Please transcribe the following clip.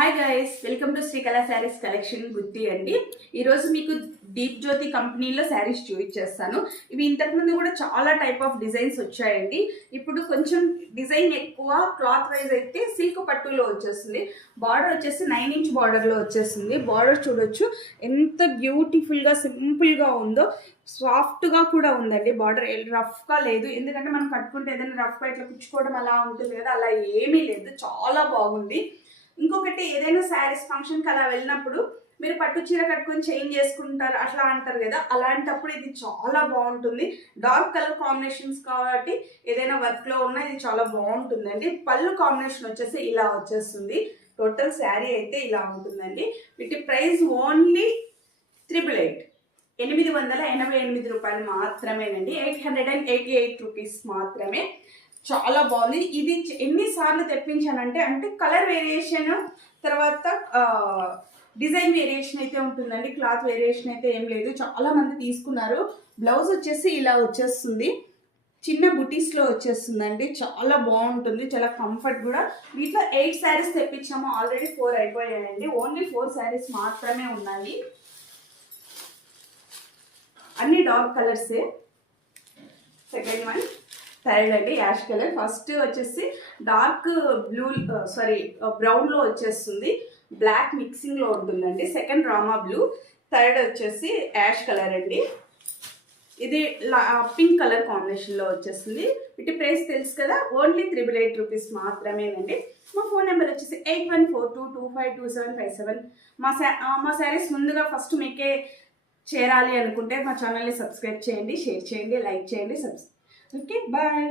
Hi guys, welcome to Srikala sarees collection Gutti అండి. ఈరోజు మీకు దీప్ జ్యోతి కంపెనీలో శారీస్ చూపించేస్తాను. ఇవి ఇంతకుముందు కూడా చాలా టైప్ ఆఫ్ డిజైన్స్ వచ్చాయండి. ఇప్పుడు కొంచెం డిజైన్ ఎక్కువ, క్లాత్ వైజ్ అయితే సిల్క్ పట్టులో వచ్చేస్తుంది. బార్డర్ వచ్చేసి 9 ఇంచ్ బార్డర్లో వచ్చేస్తుంది. బార్డర్ చూడొచ్చు ఎంత బ్యూటిఫుల్గా సింపుల్గా ఉందో. సాఫ్ట్గా కూడా ఉందండి. బార్డర్ రఫ్గా లేదు, ఎందుకంటే మనం కట్టుకుంటే ఏదైనా రఫ్గా ఇట్లా కుచ్చుకోవడం అలా ఉంటుంది కదా, అలా ఏమీ లేదు. చాలా బాగుంది. ఇంకొకటి, ఏదైనా శారీస్ ఫంక్షన్కి అలా వెళ్ళినప్పుడు మీరు పట్టు చీర కట్టుకొని చేంజ్ చేసుకుంటారు అట్లా అంటారు కదా, అలాంటప్పుడు ఇది చాలా బాగుంటుంది. డార్క్ కలర్ కాంబినేషన్స్ కాబట్టి ఏదైనా వర్క్లో ఉన్నా ఇది చాలా బాగుంటుందండి. పళ్ళు కాంబినేషన్ వచ్చేసి ఇలా వచ్చేస్తుంది. టోటల్ శారీ అయితే ఇలా ఉంటుందండి. వీటి ప్రైస్ ఓన్లీ 888 రూపాయలు మాత్రమేనండి. 888 రూపీస్ మాత్రమే. చాలా బాగుంది. ఇది ఎన్నిసార్లు తెప్పించానంటే కలర్ వేరియేషన్, తర్వాత డిజైన్ వేరియేషన్ అయితే ఉంటుందండి. క్లాత్ వేరియేషన్ అయితే ఏం లేదు. చాలా మంది తీసుకున్నారు. బ్లౌజ్ వచ్చేసి ఇలా వచ్చేస్తుంది, చిన్న బుటీస్లో వచ్చేస్తుందండి. చాలా బాగుంటుంది, చాలా కంఫర్ట్ కూడా. వీటిలో 8 శారీస్ తెప్పించాము, ఆల్రెడీ 4 అయిపోయాయండి. ఓన్లీ 4 శారీస్ మాత్రమే ఉన్నాయి. అన్ని డార్క్ కలర్సే. సెకండ్ వన్, థర్డ్ అండి యాష్ కలర్. ఫస్ట్ వచ్చేసి డార్క్ బ్రౌన్లో వచ్చేస్తుంది, బ్లాక్ మిక్సింగ్లో ఉంటుందండి. Second Rama blue. థర్డ్ వచ్చేసి యాష్ కలర్ అండి. ఇది పింక్ కలర్ కాంబినేషన్లో వచ్చేస్తుంది. వీటి ప్రైస్ తెలుసు కదా, ఓన్లీ 888 రూపీస్ మాత్రమేనండి. మా ఫోన్ నెంబర్ వచ్చేసి 8142252757. మా శారీస్ ముందుగా ఫస్ట్ మీకే చేరాలి అనుకుంటే మా ఛానల్ని సబ్స్క్రైబ్ చేయండి, షేర్ చేయండి, లైక్ చేయండి. Okay, bye.